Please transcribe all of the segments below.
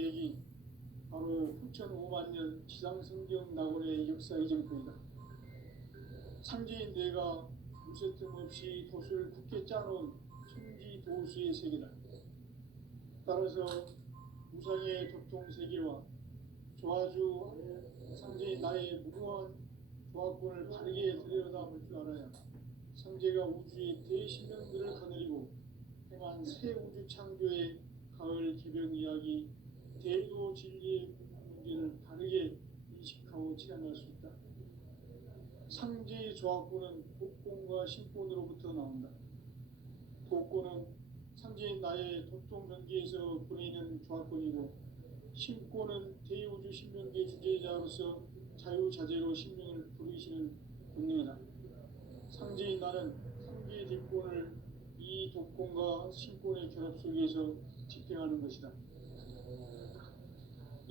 계기 바로 9,500만 년 지상성경 낙원의 역사 이정표이다. 상제인 내가 무쇠 틈 없이 도수를 굳게 짜놓은 천지 도수의 세계다. 따라서 우상의 도통 세계와 조화주 상제인 나의 무궁한 조합권을 바르게 들여다볼 줄 알아야 상제가 우주의 대신령들을 거느리고 행한 새 우주 창조의 가을 개벽 이야기 대도 진리의 문제를 바르게 인식하고 체험할 수 있다. 상제의 조합권은 복권과 신권으로부터 나온다. 복권은 상제인 나의 도통 경계에서 보내는 조합권이고, 신권은 대우주 신명계 주제자로서 자유자재로 신명을 부르시는 본능이다. 상제인 나는 상계의 뒷권을 이 독권과 신권의 결합 속에서 집행하는 것이다.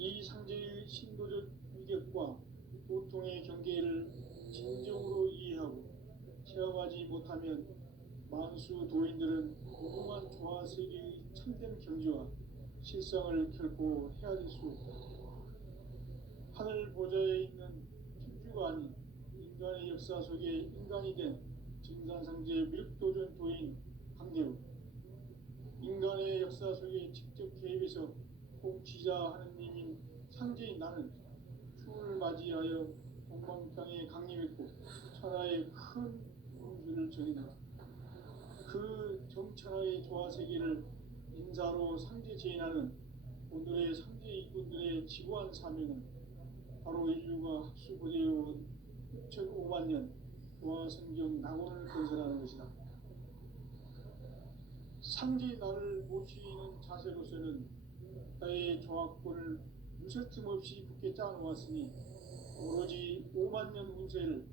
이 상제의 신도적 위격과 도통의 경계를 진정으로 이해하고 체험하지 못하면 만수 도인들은 무궁한 조화 세계의 참된 경지와 실상을 결코 헤아릴 수 없다. 하늘 보좌에 있는 천주가 아닌 인간의 역사 속에 인간이 된 증산상제 밀도전 도인 강대우, 인간의 역사 속에 직접 개입해서 통치자 하느님인 상제인 나는 추운을 맞이하여 동방땅에 강림했고 천하의 큰 운수를 전이다. 그 정천하의 조화세계를 인사로 상제 제인하는 오늘의 상제 이꾼들의 지구한 사명은 바로 인류가 학수고대해온 6,500만 년 조화성경 낙원을 건설하는 것이다. 상제의 나를 모시는 자세로서는 나의 조합권을 무쇠틈 없이 굳게 짜놓았으니 오로지 5만 년 운세를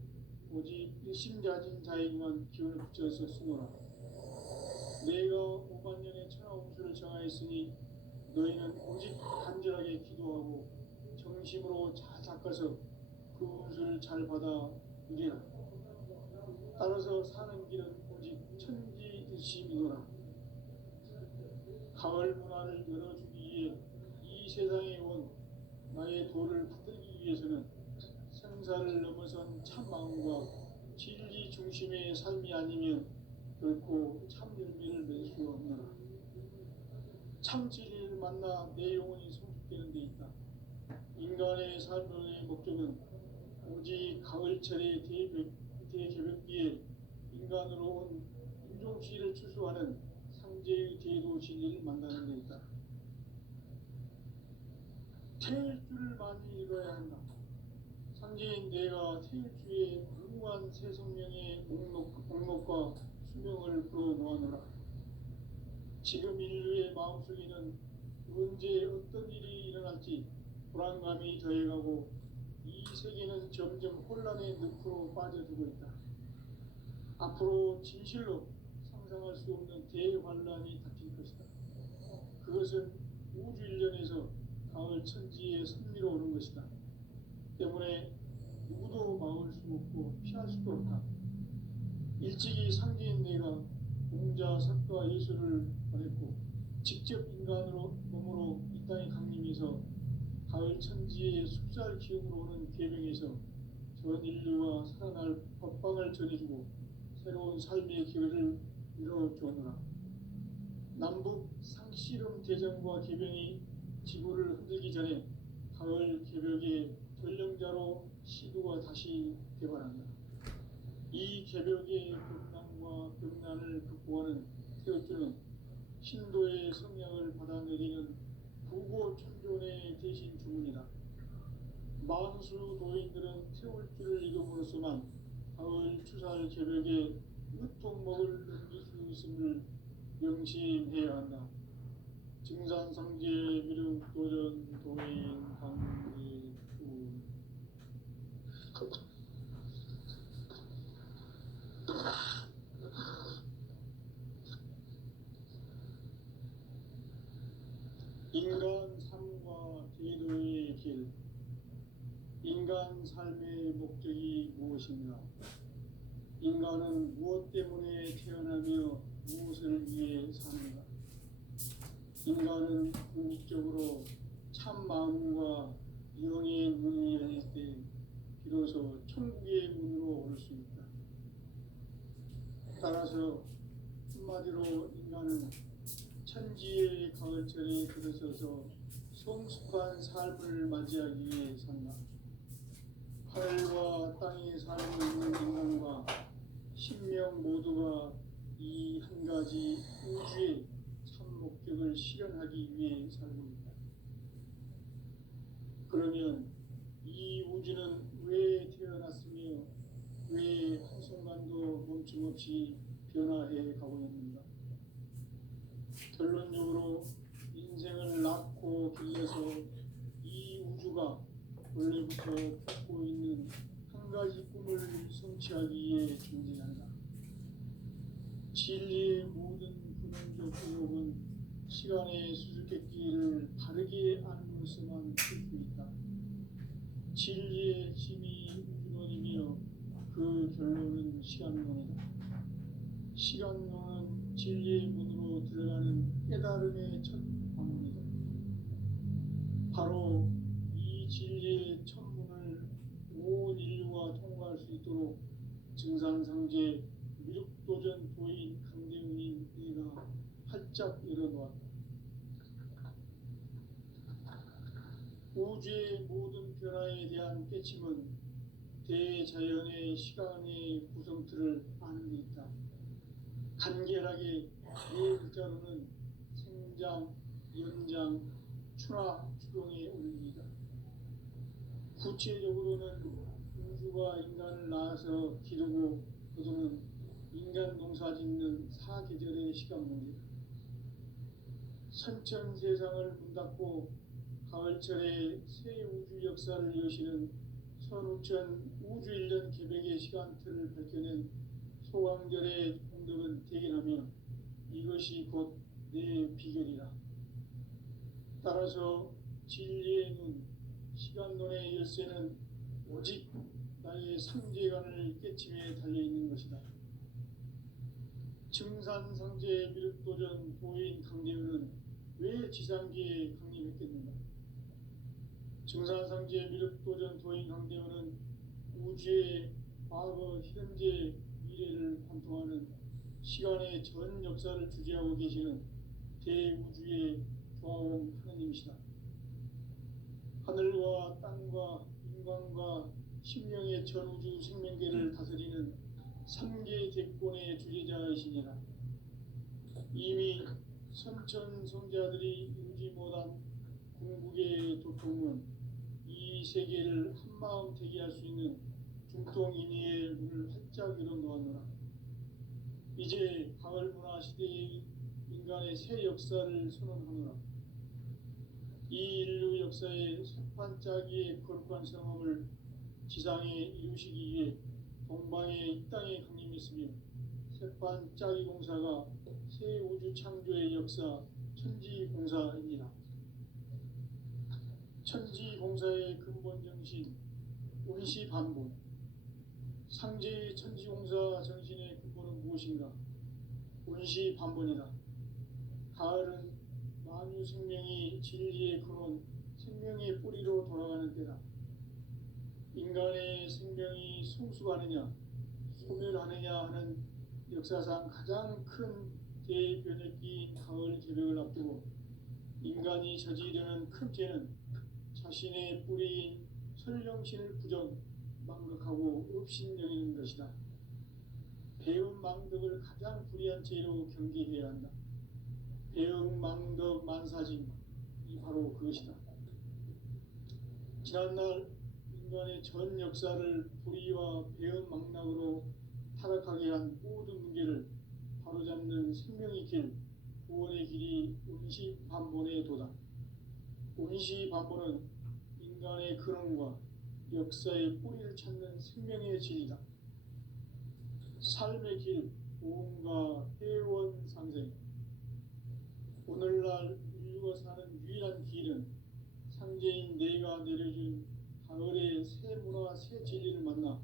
오직 일심자진 자에게만 기운을 붙여서 쓰노라. 내가 5만 년의 천하 운수를 정하였으니 너희는 오직 간절하게 기도하고 정심으로 잘 닦아서 그 운수를 잘 받아 누리라. 따라서 사는 길은 오직 천지일심이노라. 가을 문화를 열어주기 위해 이 세상에 온 나의 도를 붙들기 위해서는 생사를 넘어선 참 마음과 진리 중심의 삶이 아니면 결코 참 열매를 맺을 수 없노라. 참 진리를 만나 내 영혼이 성숙되는 데 있다. 인간의 삶의 목적은 오직 가을철의 대개벽기에 인간으로 온 인종시를 추수하는 상제의 대도 진리를 만나는 데 있다. 태일주를 많이 읽어야 한다. 상제인 내가 태일주의 무궁한 새 생명의 목록과 수명을 불어놓아노라. 지금 인류의 마음속에는 언제 어떤 일이 일어날지 불안감이 더해가고 이 세계는 점점 혼란의 늪으로 빠져들고 있다. 앞으로 진실로 상상할 수 없는 대환란이 닥칠 것이다. 그것은 우주 일련에서 가을 천지에 선미로 오는 것이다. 때문에 누구도 막을 수 없고 피할 수도 없다. 일찍이 상제인 내가 공자, 석가, 예수를 보냈고 직접 인간으로 몸으로 이 땅에 강림해서 가을 천지의 숲살 기운으로 오는 계명에서 전 인류가 살아날 법방을 전해주고 새로운 삶의 기회를 이뤄주었노라. 남북 상씨름 대전과 계병이 지구를 흔들기 전에 가을 개벽의 전령자로 시도가 다시 개발한다. 이 개벽의 격난과 격난을 극복하는 태어주는 신도의 성령을 받아내리는 부고천존의 대신 주문이다. 만수 도인들은 태울주를 이름으로서만 가을 추살 개벽에 으통먹을 넘길 수 있음을 명심해야 한다. 증산상제 미륵도전 도인 강대우. 인간 삶과 제도의 길. 인간 삶의 목적이 무엇인가? 인간은 무엇 때문에 태어나며 무엇을 위해 사는가? 인간은 궁극적으로 일어서서 성숙한 삶을 맞이하기 위해 산다. 하늘과 땅에 살고 있는 인간과 신명 모두가 이 한 가지 우주의 참 목적을 실현하기 위해 살고 있다. 그러면 이 우주는 왜 태어났으며 왜 한순간도 멈춤 없이 변화해 가고 있는가? 결론적으로 인생을 낳고 길러서 이 우주가 원래부터 품고 있는 한 가지 꿈을 성취하기 위해 존재한다. 진리의 모든 근원적 의혹은 시간의 수수께끼를 바르게 안으로서만 풀 수 있다. 진리의 핵심이 우주론이며 그 결론은 시간론이다. 시간론은 진리의 문으로 들어가는 깨달음의 첫 방문이다. 바로 이 진리의 첫 문을 온 인류가 통과할 수 있도록 증산상제 미륵도전 도인 강대훈인 내가 활짝 열어놓았다. 우주의 모든 변화에 대한 깨침은 대자연의 시간의 구성틀을 아는 데 있다. 간결하게 네 글자로는 생장, 연장, 추나 추동의 원리이다. 구체적으로는 우주가 인간을 낳아서 기르고 거두는 인간 농사 짓는 사계절의 시간문이다. 선천 세상을 문 닫고 가을철에 새 우주 역사를 여시는 선우천 우주 1년 개백의 시간틀을 밝혀낸 소강절의 공덕은 대견하며 이것이 곧 내 비결이라. 따라서 진리의 눈, 시간론의 열쇠는 오직 나의 상제관을 깨침에 달려있는 것이다. 증산상제 미륵도전 도인 강대훈은 왜 지상계에 강림했겠는가? 증산상제 미륵도전 도인 강대훈은 우주의 과거, 현재, 미래를 관통하는 시간의 전 역사를 주재하고 계시는 대우주의 조화원 하느님이시다. 하늘과 땅과 인간과 신명의 전우주 생명계를 다스리는 3계 대권의 주재자이시니라. 이미 선천 성자들이 이루지 못한 궁극의 도통은 이 세계를 한마음 되게 할 수 있는 중통인의의 문을 활짝 열어놓았노라. 이제 가을 문화 시대의 인간의 새 역사를 선언하노라. 이 인류 역사의 새판짜기의 거룩한 성업을 지상에 이루시기 위해 동방의 이 땅에 강림했으며 새판짜기 공사가 새 우주 창조의 역사 천지공사입니다. 천지공사의 근본 정신 운시반본. 상제의 천지공사 정신의 근본은 무엇인가? 운시반본이다. 가을은 만유 생명이 진리의 근원, 생명의 뿌리로 돌아가는 때다. 인간의 생명이 성숙하느냐, 소멸하느냐 하는 역사상 가장 큰 대변혁기인 가을 개벽을 앞두고 인간이 저지르는 큰 죄는 자신의 뿌리인 설령신을 부정, 망각하고 업신여기는 것이다. 배은 망덕을 가장 불의한 죄로 경계해야 한다. 배은 망덕 만사진, 이 바로 그것이다. 지난날 인간의 전 역사를 불의와 배은 망락으로 타락하게 한 모든 문제를 바로잡는 생명의 길, 구원의 길이 운시반본의 도다. 운시반본은 인간의 근원과 역사의 뿌리를 찾는 생명의 진이다. 삶의 길, 보험과 회원 상생. 오늘날 인류가 사는 유일한 길은 상제인 내가 내려준 가을의 새 문화, 새 진리를 만나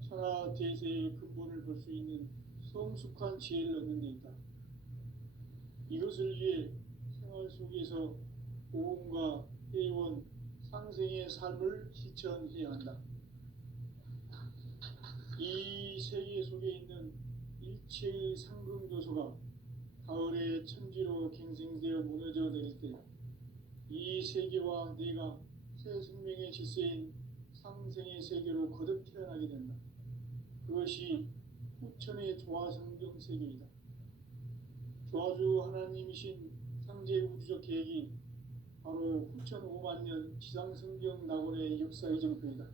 천하 대세의 근본을 볼 수 있는 성숙한 지혜를 얻는 데 있다. 이것을 위해 생활 속에서 보험과 회원, 상생의 삶을 실천해야 한다. 이 세계 속에 있는 일체의 상승 요소가 가을의 천지로 갱생되어 무너져 내릴 때 세계와 내가 새 생명의 질서인 상생의 세계로 거듭 태어나게 된다. 그것이 후천의 조화성경 세계이다. 조화주 하나님이신 상제 우주적 계획이 바로 후천 5만 년 지상성경 낙원의 역사의 정표이다.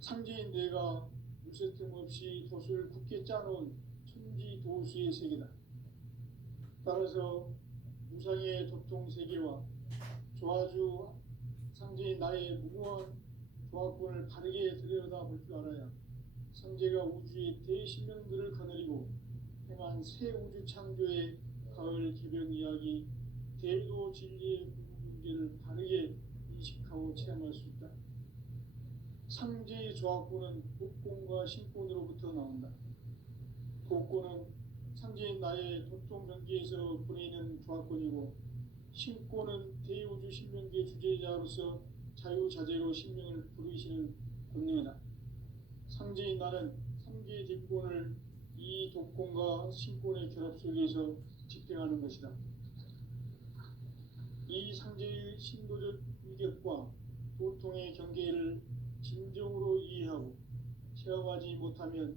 상제인 내가 무쇠틈 없이 도수를 굳게 짜놓은 천지 도수의 세계다. 따라서 무상의 도통 세계와 조화주 상제인 나의 무궁한 조화권을 바르게 들여다볼 줄 알아야 상제가 우주의 대신명들을 거느리고 행한 새 우주 창조의 가을 개벽 이야기, 대도 진리의 문제를 바르게 인식하고 체험할 수 있다. 상제의 조화권은 복권과 신권으로부터 나온다. 복권은 상제인 나의 도통 경계에서 보내는 조화권이고, 신권은 대우주 신명계 주제자로서 자유자재로 신명을 부르시는 권능이다. 상제인 나는 3개의 뒷권을 이 독권과 신권의 결합 속에서 집행하는 것이다. 이 상제의 신도적 위격과 도통의 경계를 진정으로 이해하고 체험하지 못하면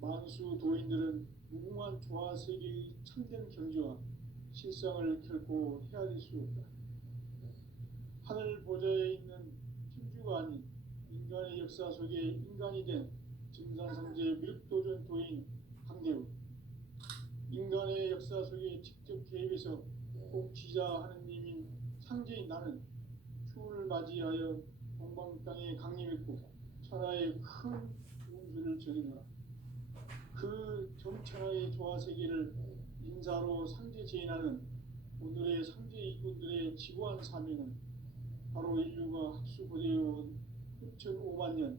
만수 도인들은 무궁한 조화 세계의 참된 경지와 실상을 결코 헤아릴 수 없다. 하늘 보좌에 있는 천주가 아닌 인간의 역사 속에 인간이 된 증산상제 미륵도전 도인 강대우, 인간의 역사 속에 직접 개입해서 꼭 지자 하느님인 상제인 나는 추운을 맞이하여 동방 땅에 강림했고 천하의 큰 운수를 정의노라. 그 점천하의 조화세계를 인사로 상제 제인하는 오늘의 상제 이군들의 지구한 사명은 바로 인류가 합수고대해온 6,5만 년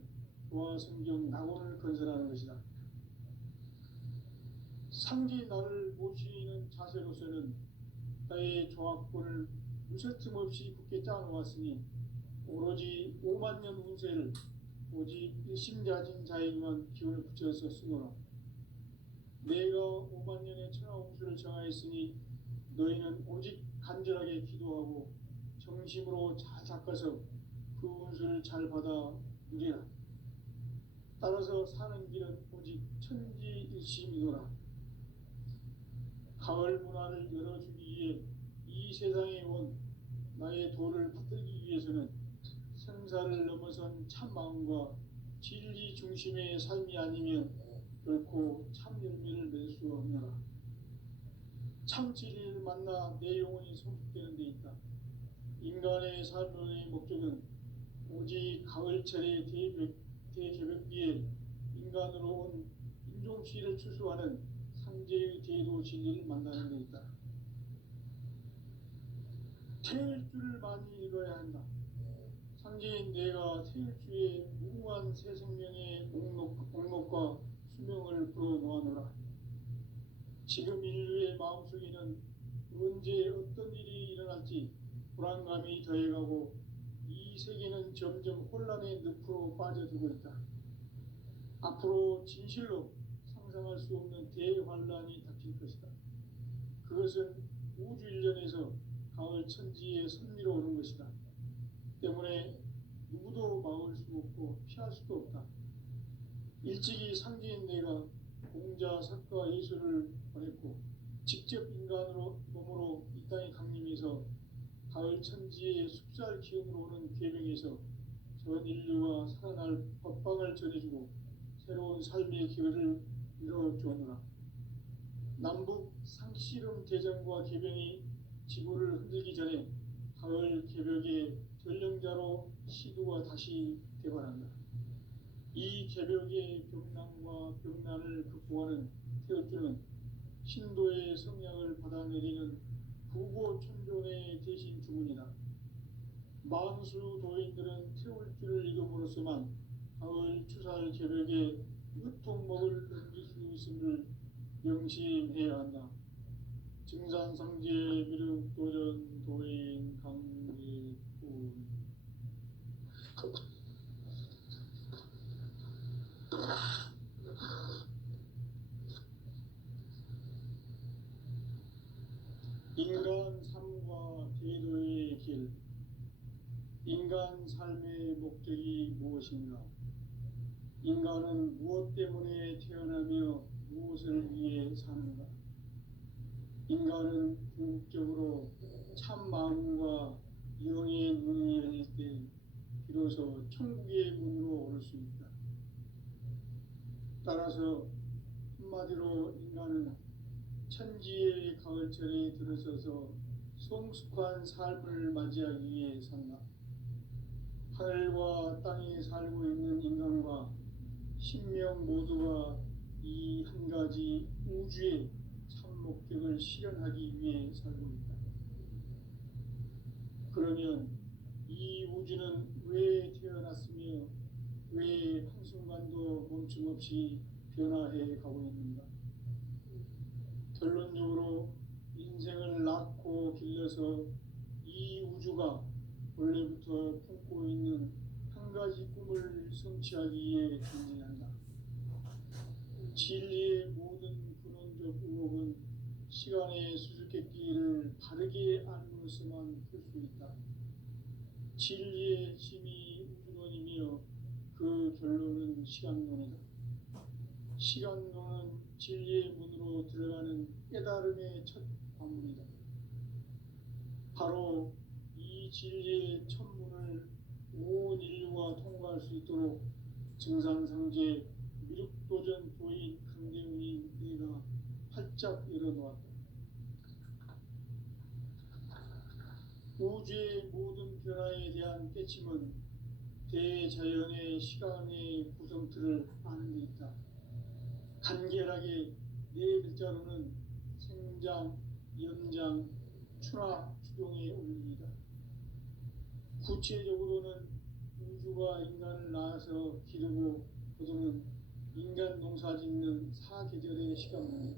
조화성경 낙원을 건설하는 것이다. 상제의 나를 모시는 자세로서는 나의 조화권을 무쇠틈 없이 굳게 짜놓았으니 오로지 5만 년 운세를 오직 일심자진 자에게만 기운을 붙여서 쓰노라. 내가 5만 년의 천하홍수를 정하였으니 너희는 오직 간절하게 기도하고 정심으로 잘 닦아서 그 운수를 잘 받아 누리라. 따라서 사는 길은 오직 천지일심이노라. 가을 문화를 열어주기 위해 이 세상에 온 나의 도를 붙들기 위해서는 생사를 넘어선 참 마음과 진리 중심의 삶이 아니면 결코 참 열매를 맺을 수 없노라. 참 진리를 만나 내 영혼이 성숙되는 데 있다. 인간의 삶의 목적은 오직 가을철의 대개벽기에 인간으로 온 인종시를 추수하는 상제의 대도 진리를 만나는 데 있다. 태일주를 많이 읽어야 한다. 상제인 내가 태일주의 무궁한 새 생명의 목록과 수명을 불어놓아노라. 지금 인류의 마음속에는 언제 어떤 일이 일어날지 불안감이 더해가고 이 세계는 점점 혼란의 늪으로 빠져들고 있다. 앞으로 진실로 상상할 수 없는 대환란이 닥칠 것이다. 그것은 우주 일련에서 가을 천지의 섭리로 오는 것이다. 때문에 누구도 막을 수 없고 피할 수도 없다. 일찍이 상제인 내가 공자, 석가, 예수를 보냈고 직접 인간으로 몸으로 이 땅에 강림해서 가을 천지의 숲살 기운으로 오는 계명에서 전 인류가 살아날 법방을 전해주고 새로운 삶의 기회를 이뤄주었노라. 남북 상씨름 대전과 개병이 지구를 흔들기 전에 가을 개벽의 전령자로 시두가 다시 개발한다. 이 개벽의 병난과 병난을 극복하는 태어주는 신도의 성량을 받아내리는 부고천존의 대신 주문이다. 만수 도인들은 태울주를 읽음으로써만 가을 추살 개벽의 유통목을 넘길 수 있음을 명심해야 한다. 증산상제 미륵도전 도인 강제군 인간 삶과 제도의 길. 인간 삶의 목적이 무엇인가? 인간은 무엇 때문에 태어나며 무엇을 위해 사는가? 인간은 궁극적으로 참 마음과 영의 눈이 열릴 때 비로소 천국의 문으로 오를 수 있다. 따라서 한마디로 인간은 천지의 가을철에 들어서서 성숙한 삶을 맞이하기 위해 산다. 하늘과 땅에 살고 있는 인간과 신명 모두가 이 한 가지 우주의 참 목적을 실현하기 위해 살고 있다. 그러면 이 우주는 왜 태어났으며 왜 한순간도 멈춤없이 변화해 가고 있는가? 결론적으로 인생을 낳고 길러서 이 우주가 원래부터 품고 있는 한 가지 꿈을 성취하기 위해 존재한다. 진리의 모든 근원적 의혹은 시간의 수수께끼를 바르게 알므로서만 풀 수 있다. 진리의 힘이 우주론이며 그 결론은 시간론이다. 시간론은 진리의 문으로 들어가는 깨달음의 첫 관문이다. 바로 이 진리의 첫 문을 온 인류가 통과할 수 있도록 증산상제 미륵도전 도인 강대웅이 내가 활짝 열어놓았다. 우주의 모든 변화에 대한 깨침은 대자연의 시간의 구성틀을 아는 데 있다. 간결하게 네 글자로는 생장, 연장, 추락, 추동의 원리이다. 구체적으로는 우주가 인간을 낳아서 기르고 거두는 인간 농사 짓는 사계절의 시간입니다.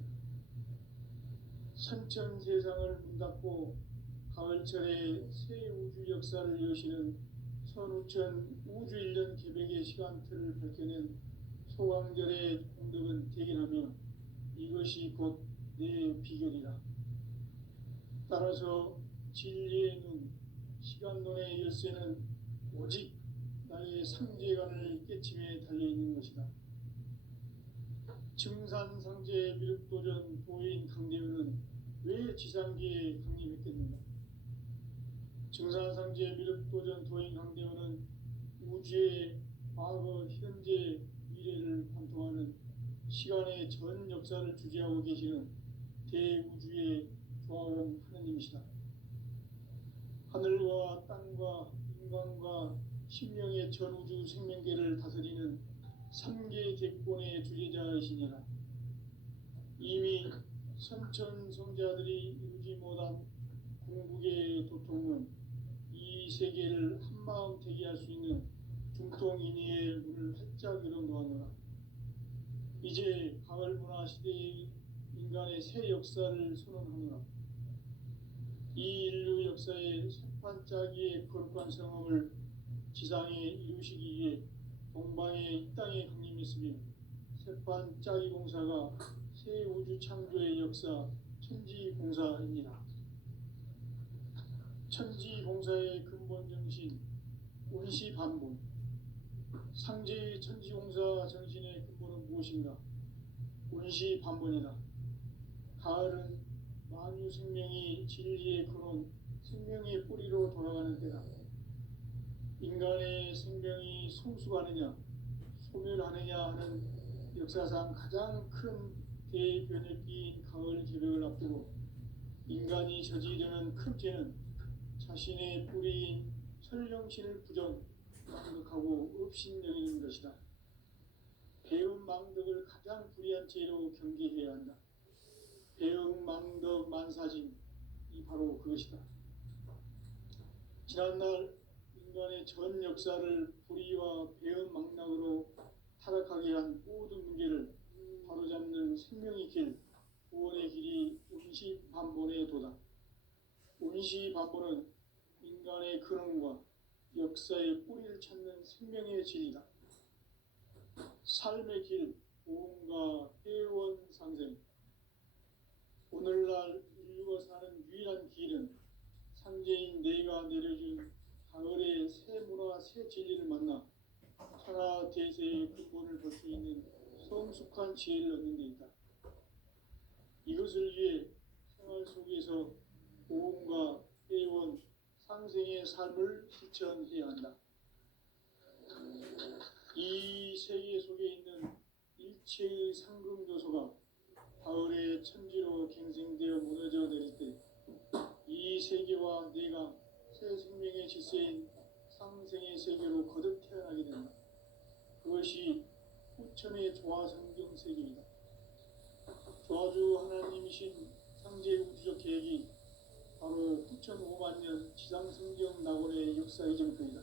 선천 세상을 문 닫고 가을철에 새 우주 역사를 여시는 선우천 우주 1년 계백의 시간틀을 밝혀낸 소강절의 공덕은 대견하며 이것이 곧 내 비결이라. 따라서 진리의 눈, 시간론의 열쇠는 오직 나의 상제관을 깨침에 달려있는 것이다. 증산상제 미륵도전 도인 강대우는 왜 지상계에 강림했겠는가? 증산상제 미륵도전 도인 강대우는 우주의 과거, 현재, 미래를 관통하는 시간의 전 역사를 주재하고 계시는 대우주의 조화원 하느님이시다. 하늘과 땅과 인간과 신명의 전우주 생명계를 다스리는 3계 객본의 주제자이시니라. 이미 선천 성자들이 이루지 못한 궁극의 도통은 이 세계를 한마음 되게 할 수 있는 중통인의의 문을 활짝 열어놓았노라. 이제 가을 문화 시대의 인간의 새 역사를 선언하노라. 이 인류 역사의 sep판짜기의 거룩한 성험을 지상에 이루시기 위해 동방에 이 땅에 강림했으며 sep판짜기 공사가 새 우주 창조의 역사 천지공사입니다. 천지공사의 근본 정신 운시반본. 상제의 천지공사 정신의 근본은 무엇인가? 운시반본이다. 가을은 만유 생명이 진리의 근원, 생명의 뿌리로 돌아가는 때다. 인간의 생명이 성숙하느냐, 소멸하느냐 하는 역사상 가장 큰 대변혁기인 가을 개벽을 앞두고 인간이 저지르는 큰 죄는 자신의 뿌리인 설령신을 부정망덕하고 업신여기는 것이다. 배은망덕을 가장 불의한 죄로 경계해야 한다. 배은망덕 만사진이 바로 그것이다. 지난날 인간의 전 역사를 불의와 배은망락으로 타락하게 한 모든 문제를 바로잡는 생명의 길, 구원의 길이 운시반본의 도다. 운시반본은 인간의 근원과 역사의 뿌리를 찾는 생명의 진리다. 삶의 길, 보험과 회원상생. 오늘날 인류가 사는 유일한 길은 상제인 내가 내려준 가을에 새 문화 새 진리를 만나 천하 대세의 근본을 볼 수 있는 성숙한 지혜를 얻는 데 있다. 이것을 위해 생활 속에서 보험과 회원, 상생의 삶을 실천해야 한다. 이 세계 속에 있는 일체의 상금 요소가 가을의 천지로 갱생되어 무너져 내릴 때 이 세계와 내가 새 생명의 질서인 상생의 세계로 거듭 태어나게 된다. 그것이 후천의 조화성경 세계이다. 조화주 하나님이신 상제 우주적 계획이 바로 후천 5만 년 지상성경 낙원의 역사의 정표이다.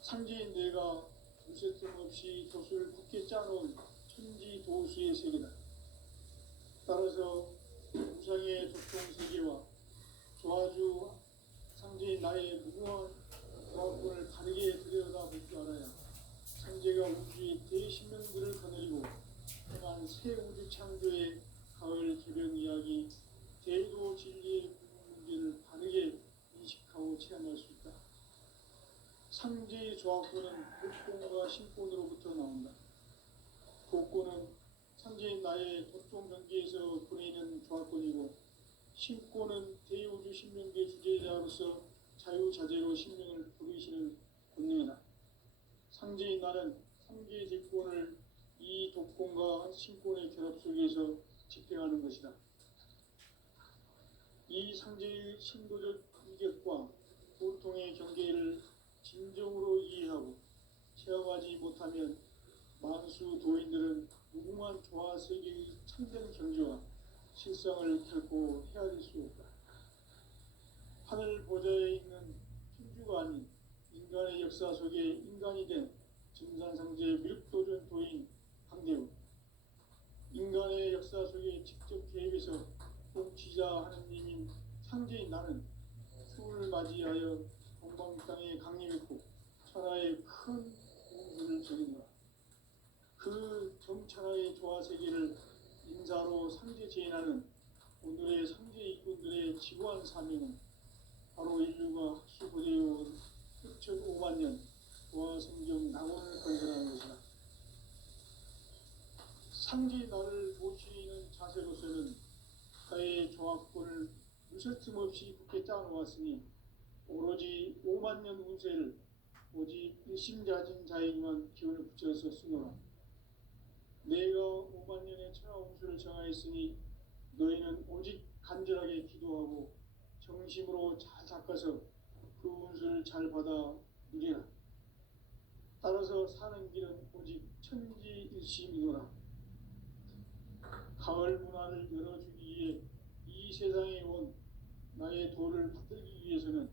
상제인 내가 무쇠뜸 없이 돛을 굳게 짜놓은 천지 도수의 세계다. 따라서 우상의 도통 세계와 조화주 상제인 나의 무궁한 조합권을 다르게 들여다볼 줄 알아야 상제가 우주의 대신명들을 거느리고 행한 새 우주 창조의 가을 개변 이야기, 대도 진리의 문제를 바르게 인식하고 체험할 수 있다. 상제의 조합권은 복권과 신권으로부터 나온다. 복권은 상제인 나의 도통 경계에서 보내는 조합권이고, 신권은 대우주 신명계 주제자로서 자유자재로 신명을 부르시는 권능이다. 상제인 나는 3개의 직권을 이 독권과 신권의 결합 속에서 집행하는 것이다. 이 상제의 신도적 인격과 보통의 경계를 진정으로 이해하고 체험하지 못하면 만수 도인들은 무궁한 조화 세계의 참된 경지와 실상을 결코 헤아릴 수 없다. 하늘 보좌에 있는 천주가 아닌 인간의 역사 속에 인간이 된 증산상제 미륵도전 도인 강대우, 인간의 역사 속에 직접 개입해서 통치자 하느님인 상제인 나는 추을 맞이하여 동방 땅에 강림했고 천하의 큰 공수를 적이노라. 그 정천하의 조화세계를 인사로 상제 제인하는 오늘의 상제 일꾼들의 지구한 사명은 바로 인류가 학수고대해온 후천 5만 년 조화성경 낙원을 건설하는 것이다. 상제 나를 모시는 자세로서는 나의 조합권을 무쇠 틈 없이 굳게 짜놓았으니 오로지 5만 년 운세를 오직 일심자진 자에게만 기운을 붙여서 쓰노라. 내가 5만 년의 천하 운수를 정하였으니 너희는 오직 간절하게 기도하고 정심으로 잘 닦아서 그 운수를 잘 받아 누리라. 따라서 사는 길은 오직 천지일심이노라. 가을 문화를 열어주기 위해 이 세상에 온 나의 도를 받들기 위해서는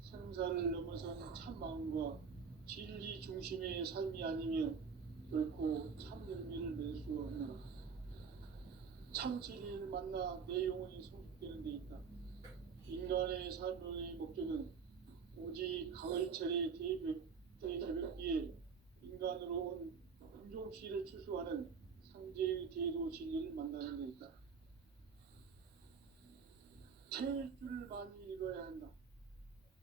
생사를 넘어선 참 마음과 진리 중심의 삶이 아니면 결코 참 열매를 낼 수 없노라. 참 진리를 만나 내 영혼이 성숙되는 데 있다. 인간의 삶의 목적은 오직 가을철의 대개벽기에 인간으로 온 인종씨를 추수하는 상제의 대도 진리를 만나는 데 있다. 태일주를 많이 읽어야 한다.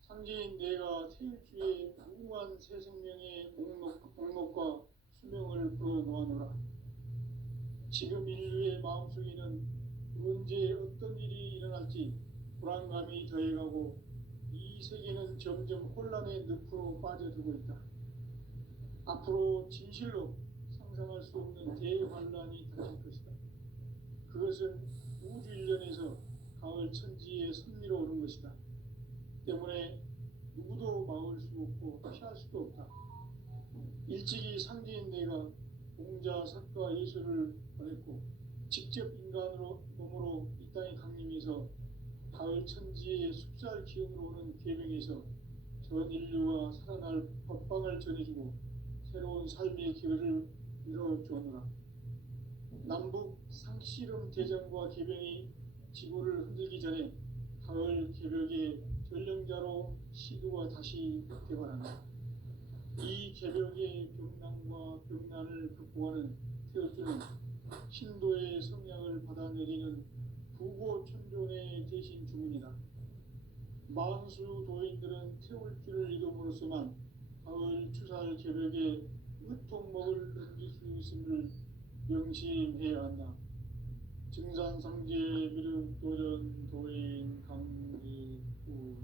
상제인 내가 태일주의 무궁한 새 생명의 목록과 수명을 풀어놓아노라. 지금 인류의 마음속에는 언제 어떤 일이 일어날지 불안감이 더해가고 이 세계는 점점 혼란의 늪으로 빠져들고 있다. 앞으로 진실로 상상할 수 없는 대환란이 닥칠 것이다. 그것은 우주 일련에서 가을 천지의 섭리로 오는 것이다. 때문에 누구도 막을 수 없고 피할 수도 없다. 일찍이 상제인 내가 공자, 석가, 예수를 보냈고 직접 인간으로 몸으로 이 땅에 강림해서 가을 천지의 숲살 기운으로 오는 계명에서 전 인류가 살아날 법방을 전해주고 새로운 삶의 기회를 이뤄주었노라. 남북 상씨름 대전과 개병이 지구를 흔들기 전에 가을 개벽의 전령자로 시도가 다시 대발한다. 이 개벽의 병난과 병난을 극복하는 태어주는 신도의 성량을 받아내리는 부고천존의 대신 주문이다. 만수 도인들은 태울 길을 잃음으로써만 가을 추살 겨벽에 으통목을 넘길 수 있음을 명심해야 한다. 증산상제 미륵 도전 도인 강제구.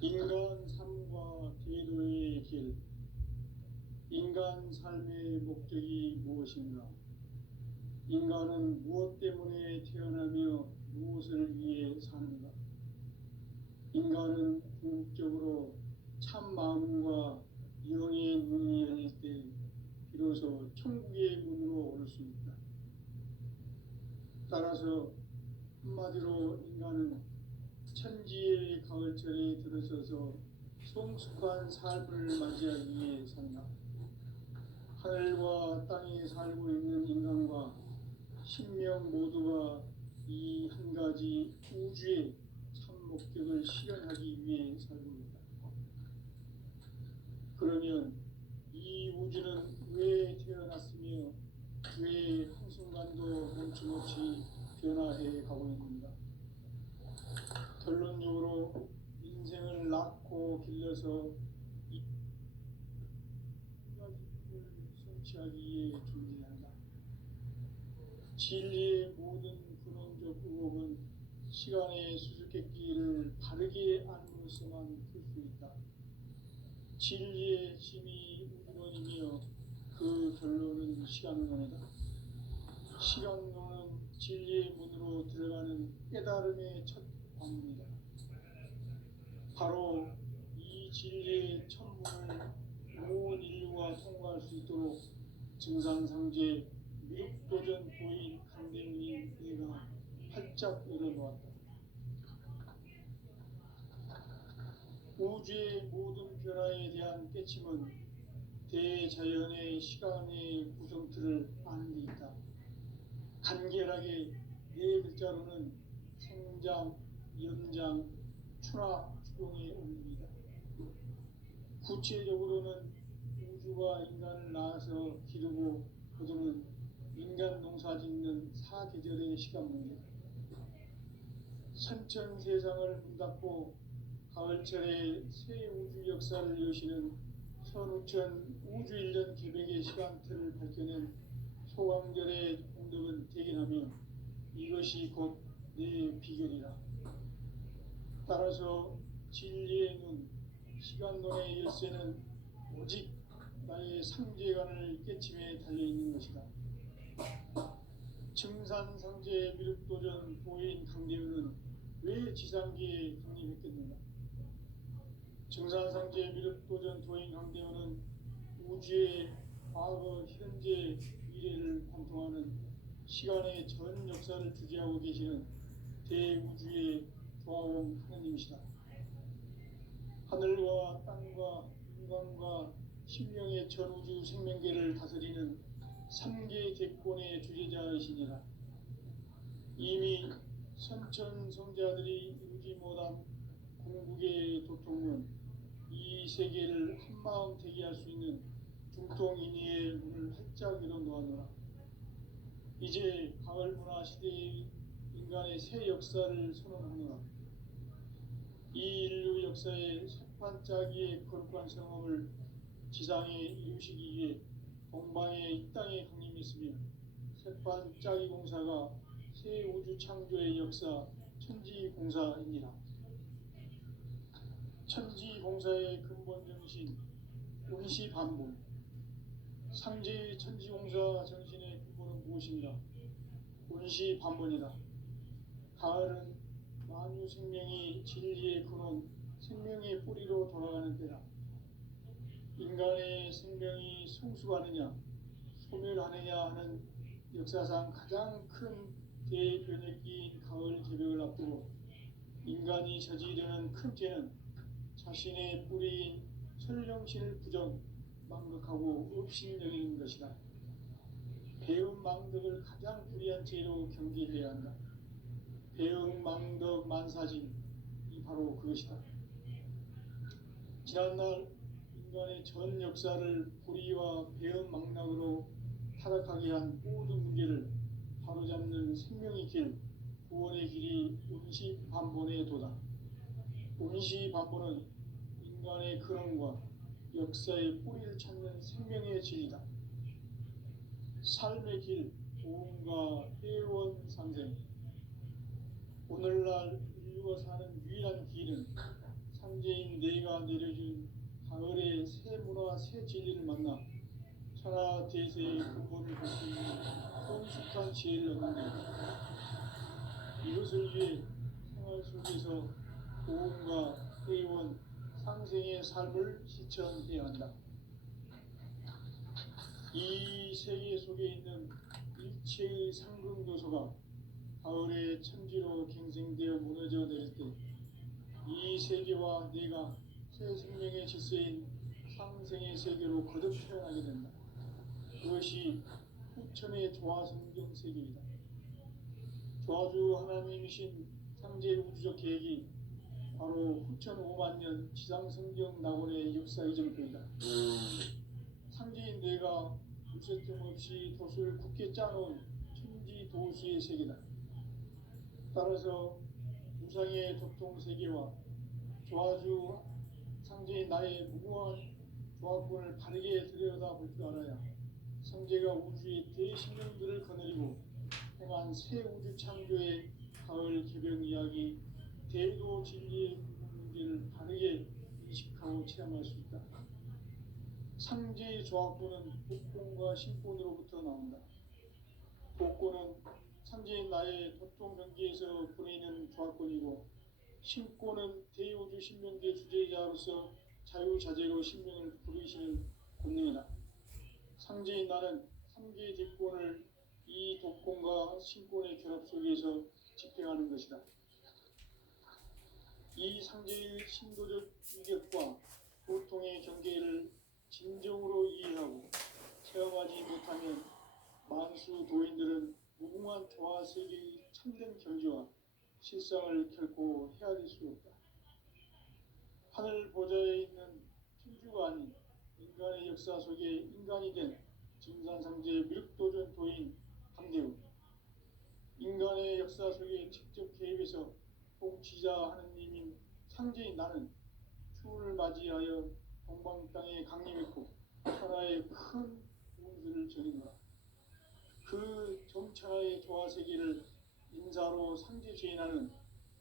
인간 삶과 계도의 길. 인간 삶의 목적이 무엇인가? 인간은 무엇 때문에 태어나며 무엇을 위해 사는가? 인간은 궁극적으로 참 마음과 영의 문이 열릴 때 비로소 천국의 문으로 올 수 있다. 따라서 한마디로 인간은 천지의 가을철에 들어서서 성숙한 삶을 맞이하기 위해 산다. 하늘과 땅에 살고 있는 인간과 신명 모두가 이 한 가지 우주의 참 목적을 실현하기 위해 살고 있다. 그러면 이 우주는 왜 태어났으며 왜 한순간도 멈춤없이 변화해 가고 있는가? 결론적으로 인생을 낳고 길러서 인간을 성취하기 위해 존재한다. 진리의 모든 근원적 의혹은 시간의 수수께끼를 바르게 알므로써만 풀 수 있다. 진리의 힘이 우주론이며 그 결론은 시간론이다. 시간론은 진리의 문으로 들어가는 깨달음의 첫 관문이다. 바로 이 진리의 천문을 온 인류가 통과할 수 있도록 증산상제 미륵도전 도인 강대문인 내가 활짝 열어놓았다. 우주의 모든 변화에 대한 깨침은 대자연의 시간의 구성틀을 아는 데 있다. 간결하게 네 글자로는 생장, 연장, 추나, 추동의 원리이다. 구체적으로는 우주가 인간을 낳아서 기르고 거두는 인간 농사 짓는 사계절의 시간 문제. 선천 세상을 문닫고 가을철에 새 우주 역사를 여시는 선우천 우주 1년 계획의 시간틀을 밝혀낸 소강절의 공덕은 대견하며 이것이 곧 내 비결이라. 따라서 진리의 눈, 시간론의 열쇠는 오직 나의 상제관을 깨침에 달려있는 것이다. 증산상제 미륵도전 도인 강대우는 왜 지상기에 강림했겠는가? 증산상제 미륵도전 도인 강대우는 우주의 과거, 현재, 미래를 관통하는 시간의 전 역사를 주재하고 계시는 대우주의 조화원 하느님이시다. 하늘과 땅과 인간과 신명의 전우주 생명계를 다스리는 3계 객권의 주제자이시니라. 이미 선천 성자들이 이루지 못한 궁극의 도통은 이 세계를 한마음 대기할 수 있는 중통인의의 문을 활짝 열어놓았노라. 이제 가을 문화 시대의 인간의 새 역사를 선언하노라. 이 인류 역사의 새판짜기의 거룩한 성험을 지상에 이루시기 위해 동방의 이 땅에 강림했으며 새판짜기 공사가 새 우주 창조의 역사 천지공사이니라. 천지공사의 근본 정신 운시반복. 상제의 천지공사 정신의 근본은 무엇인가? 운시반복이다. 가을은 만유 생명이 진리의 근원, 생명의 뿌리로 돌아가는 때다. 인간의 생명이 성숙하느냐, 소멸하느냐 하는 역사상 가장 큰 대변혁기인 가을 개벽을 앞두고 인간이 저지르는 큰 죄는 자신의 뿌리인 설령신을 부정, 망극하고 업신여기는 것이다. 배움 망덕을 가장 불의한 죄로 경계해야 한다. 배움 망덕 만사진, 이 바로 그것이다. 지난날 인간의 전 역사를 불의와 배은망락으로 타락하게 한 모든 문제를 바로잡는 생명의 길, 구원의 길이 운시반본에 도다. 운시반본은 인간의 근원과 역사의 뿌리를 찾는 생명의 진리다. 삶의 길, 보험과 회원 상생. 오늘날 인류가 사는 유일한 길은 상제인 내가 내려준 가을의 새 문화, 새 진리를 만나 천하 대세의 근본을 볼 수 있는 성숙한 지혜를 얻는 것입니다. 이것을 위해 생활 속에서 보험과 회원, 상생의 삶을 실천해야 한다. 이 세계 속에 있는 일체의 상급 요소가 가을의 천지로 갱생되어 무너져 내릴 때 이 세계와 내가 새 생명의 질서인 상생의 세계로 거듭 태어나게 된다. 그것이 후천의 조화성경 세계이다. 조화주 하나님이신 상제 우주적 계획이 바로 후천 5만 년 지상성경 낙원의 역사 이전표이다. 상제인 내가 무쇠뜸 없이 도수를 굳게 짜놓은 천지 도수의 세계다. 따라서 우상의 적통 세계와 조화주 상제인 나의 무궁한 조합권을 바르게 들여다볼 줄 알아야 상제가 우주의 대신령들을 거느리고 행한 새 우주 창조의 가을 개병 이야기, 대도 진리의 문제를 바르게 인식하고 체험할 수 있다. 상제의 조합권은 복권과 신권으로부터 나온다. 복권은 상제인 나의 도통 경계에서 보내는 조합권이고, 신권은 대우주 신명계 주제자로서 자유자재로 신명을 부르시는 권능이다. 상제인 나는 3개의 대권을 이 독권과 신권의 결합 속에서 집행하는 것이다. 이 상제의 신도적 위격과 고통의 경계를 진정으로 이해하고 체험하지 못하면 만수 도인들은 무궁한 조화 세계의 참된 경지와 실상을 결코 헤아릴 수 없다. 하늘 보좌에 있는 천주가 아닌 인간의 역사 속에 인간이 된 증산상제 미륵도전 도인 강대우, 인간의 역사 속에 직접 개입해서 통치자 하느님인 상제인 나는 추운을 맞이하여 동방 땅에 강림했고 천하의 큰 운수를 전인다. 그 정천하의 조화 세계를 인사로 상제 제인하는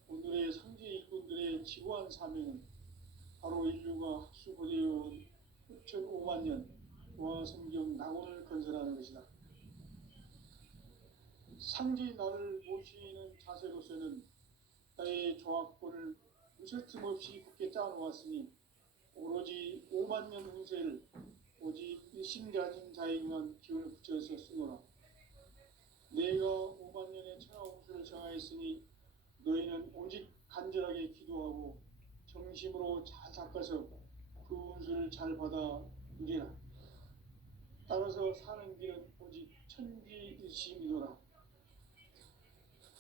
오늘의 상제 일꾼들의 지구한 사명은 바로 인류가 학수고대해온 후천 5만 년 조화 성경 낙원을 건설하는 것이다. 상제인 나를 모시는 자세로서는 나의 조합권을 무쇠틈 없이 굳게 짜놓았으니 오로지 5만 년 운세를 오직 일심 가진 자에게만 기운을 붙여서 쓰노라. 내가 5만 년의 천하 운수를 정하였으니 너희는 오직 간절하게 기도하고 정심으로 잘 닦아서 그 운수를 잘 받아 누리라. 따라서 사는 길은 오직 천지일심이노라.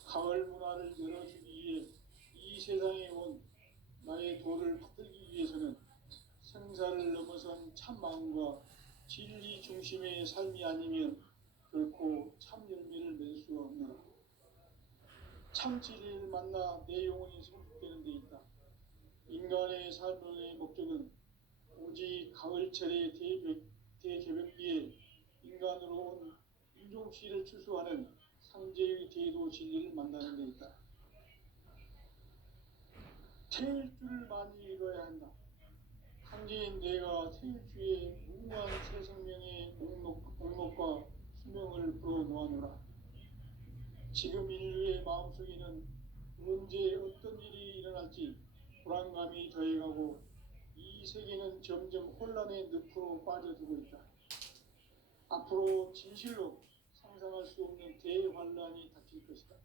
가을 문화를 열어주기 위해 이 세상에 온 나의 도를 붙들기 위해서는 생사를 넘어선 참 마음과 진리 중심의 삶이 아니면 결코 참 열매를 맺을 수가 없노라. 참 진리를 만나 내 영혼이 성숙되는 데 있다. 인간의 삶의 목적은 오직 가을철의 대개벽기에 인간으로 온 인종시를 추수하는 상제의 대도 진리를 만나는 데 있다. 태일주를 많이 읽어야 한다. 상제인 내가 태일주의 무궁한 새 생명의 목록과 수명을 불어놓아노라. 지금 인류의 마음속에는 언제 어떤 일이 일어날지 불안감이 더해가고 이 세계는 점점 혼란의 늪으로 빠져들고 있다. 앞으로 진실로 상상할 수 없는 대환란이 닥칠 것이다.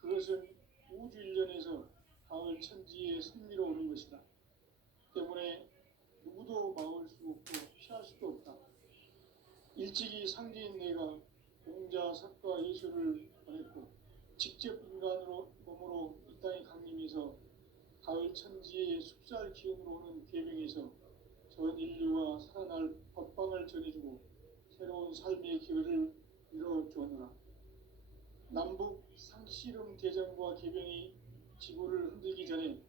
그것은 우주 일련에서 가을 천지에 선미로 오는 것이다. 때문에 누구도 막을 수 없고 피할 수도 없다. 일찍이 상제인 내가 공자, 석가, 예수를 보냈고 직접 인간으로 몸으로 이 땅에 강림해서 가을 천지의 숲살 기운으로 오는 계명에서 전 인류가 살아날 법방을 전해주고 새로운 삶의 기회를 열어주었노라. 남북 상씨름 대전과 개병이 지구를 흔들기 전에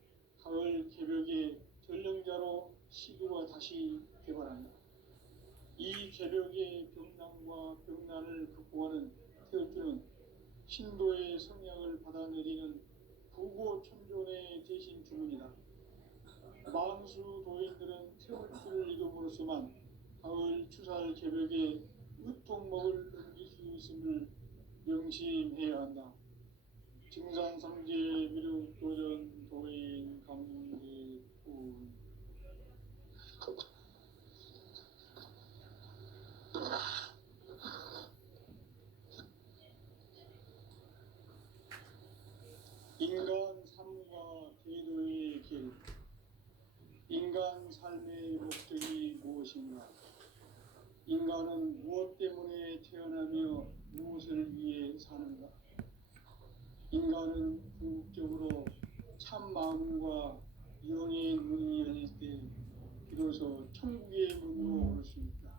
가을 개벽의 전령자로 시도가 다시 개발한다. 이 개벽의 병난과 병난을 극복하는 태극기는 신도의 성향을 받아내리는 부고천존의 대신 주문이다. 만수 도인들은 태극기를 이름으로서만 가을 추살 개벽의 으통목을 넘길 수 있음을 명심해야 한다. 증산상제 미륵도전 도인 강대군. 인간 삶과 제도의 길. 인간 삶의 목적이 무엇인가? 인간은 무엇 때문에 태어나며 무엇을 위해 사는가? 인간은 궁극적으로 참 마음과 영의 문이 열릴 때 비로소 천국의 문으로 올 수 있다.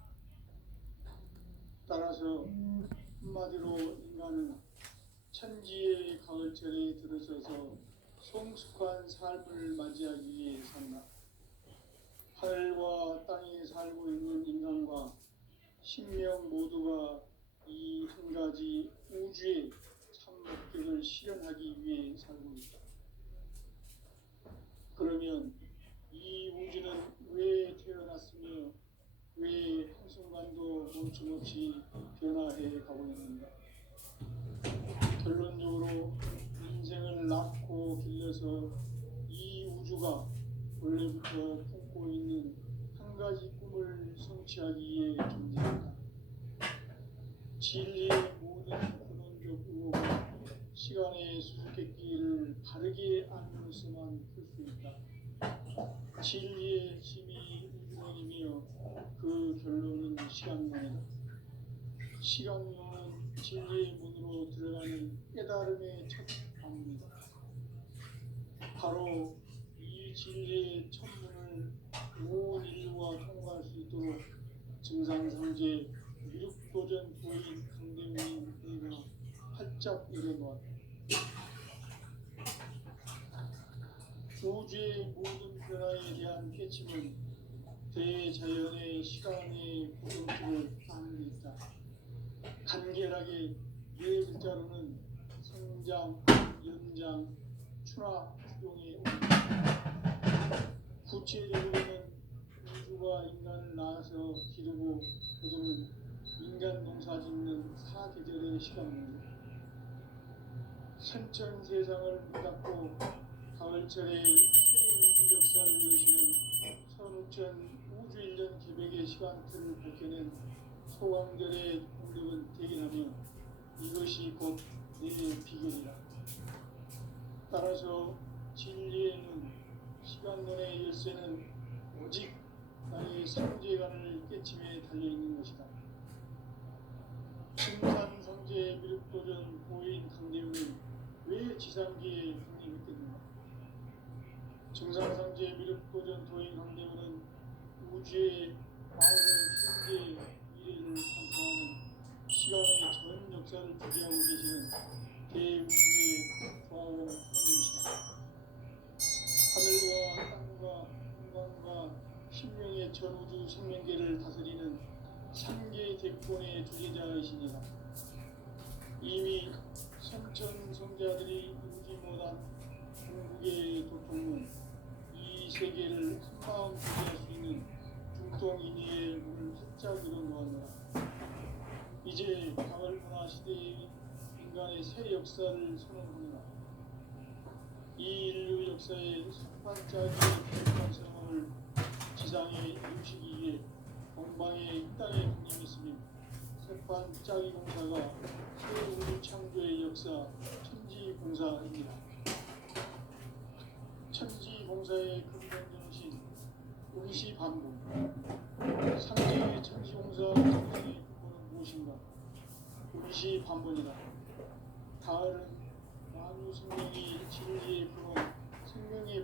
따라서 한마디로 인간은 천지의 가을철에 들어서서 성숙한 삶을 맞이하기 위해 산다. 하늘과 땅에 살고 있는 인간과 신명 모두가 이 한 가지 우주의 참 목적을 실현하기 위해 살고 있다. 그러면 이 우주는 왜 태어났으며 왜 한순간도 멈춤없이 변화해 가고 있는가? 결론적으로 인생을 낳고 길러서 이 우주가 원래부터 품고 있는 한 가지 꿈을 성취하기 위해 존재한다. 진리의 모든 근원적 의혹은 시간의 수수께끼를 바르게 알므로서만 풀 수 있다. 진리의 힘이 우주론이며 그 결론은 시간론이다. 시간론은 진리의 문으로 들어가는 깨달음의 첫 방문이다. 바로 이 진리의 첫 문을 온 인류가 통과할 수 있도록 증상상제 미륵도전 도인 강대문인 내가 활짝 열어놓았다. 우주의 모든 변화에 대한 깨침은 대자연의 시간의 구성질을 따는 데 있다. 간결하게 네 글자로는 성장, 연장, 추나, 추동의 원리. 구체적으로는 우주가 인간을 낳아서 기르고 거두는 인간 농사 짓는 사계절의 시간입니다. 선천 세상을 문 닫고 가을철에 새 우주 역사를 여시는 선우천 우주 1년 기백의 시간틀을 밝혀낸 소강절의 공력은 대견하며 이것이 곧 내 비결이라. 따라서 진리의 눈, 시간론의 열쇠는 오직 나의 상제관을 깨침에 달려있는 것이다. 증산상제 미륵도전 보인 강대훈은 왜 지상기에 강림했겠는가? 증산상제 미륵도전 도인 강대훈은 우주의 과거, 현재, 미래를 관통하는 시간의 전 역사를 주재하고 계시는 대우주의 좌우원님이시다. 하늘과 땅과 인간과 신명의 전우주 생명계를 다스리는 삼계 대권의 주제자이시니라. 이미 선천성자들이 인지 못한 중국의 도통은 이 세계를 한마음 주재할 수 있는 중동인의의 문을 활짝 열어놓았노라. 이제 가을 문화 시대의 인간의 새 역사를 선언합니다. 이 인류 역사의 첫 반짝이의 비롯한 생활을 지상에 이루시기 위해 동방의 이 땅에 군림했으며 새판 짜기 공사가 새 우주 창조의 역사 천지공사입니다. 천지공사의 근본 정신 운시반복. 상제의 천지공사 정신의 근본은 무엇인가? 운시반복이다. 가을은 만유 생명이 진리의 근원, 생명의